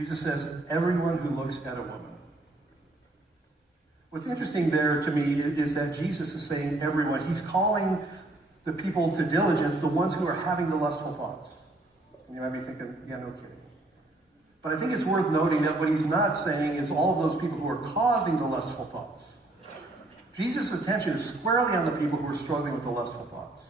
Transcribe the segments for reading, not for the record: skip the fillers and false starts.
Jesus says, everyone who looks at a woman. What's interesting there to me is that Jesus is saying everyone. He's calling the people to diligence, the ones who are having the lustful thoughts. And you might be thinking, yeah, no kidding. But I think it's worth noting that what he's not saying is all of those people who are causing the lustful thoughts. Jesus' attention is squarely on the people who are struggling with the lustful thoughts.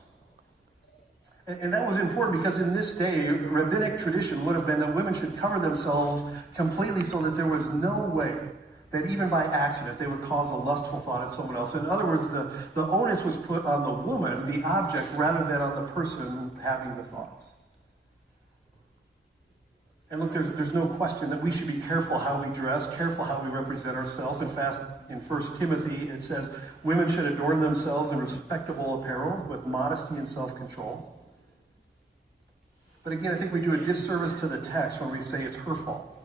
And that was important because in this day, rabbinic tradition would have been that women should cover themselves completely so that there was no way that even by accident they would cause a lustful thought in someone else. In other words, the onus was put on the woman, the object, rather than on the person having the thoughts. And look, there's no question that we should be careful how we dress, careful how we represent ourselves. In fact, in 1 Timothy, it says, women should adorn themselves in respectable apparel with modesty and self-control. But again, I think we do a disservice to the text when we say it's her fault.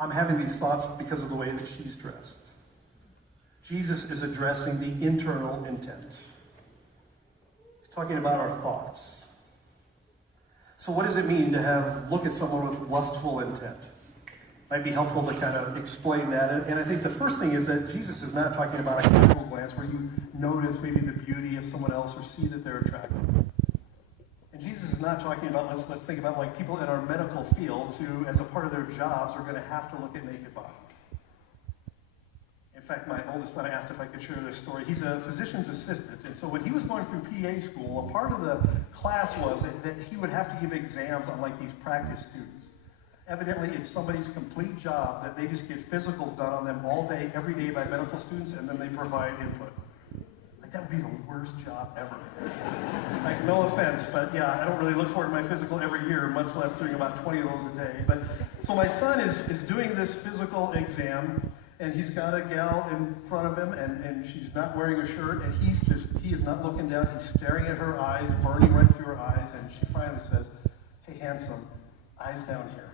I'm having these thoughts because of the way that she's dressed. Jesus is addressing the internal intent. He's talking about our thoughts. So what does it mean to look at someone with lustful intent? Might be helpful to kind of explain that. And I think the first thing is that Jesus is not talking about a casual glance where you notice maybe the beauty of someone else or see that they're attractive. And Jesus is not talking about, let's think about like people in our medical fields who, as a part of their jobs, are going to have to look at naked bodies. In fact, my oldest son asked if I could share this story. He's a physician's assistant, and so when he was going through PA school, a part of the class was that he would have to give exams on like these practice students. Evidently, it's somebody's complete job that they just get physicals done on them all day, every day by medical students, and then they provide input. Like, that would be the worst job ever. Like, no offense, but yeah, I don't really look forward to my physical every year, much less doing about 20 of those a day. But so my son is doing this physical exam, and he's got a gal in front of him, and she's not wearing a shirt, and he is not looking down. He's staring at her eyes, burning right through her eyes, and she finally says, "Hey, handsome, eyes down here.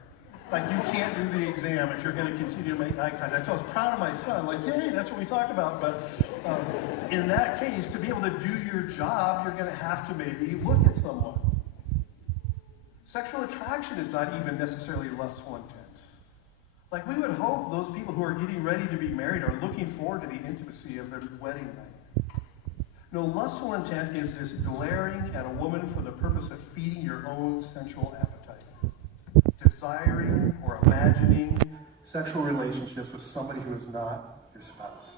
Like, you can't do the exam if you're going to continue to make eye contact." So I was proud of my son, like, yay, that's what we talked about. But in that case, to be able to do your job, you're going to have to maybe look at someone. Sexual attraction is not even necessarily lustful intent. Like, we would hope those people who are getting ready to be married are looking forward to the intimacy of their wedding night. No, lustful intent is this glaring at a woman for the purpose of feeding your own sensual appetite. Desiring or imagining sexual relationships with somebody who is not your spouse.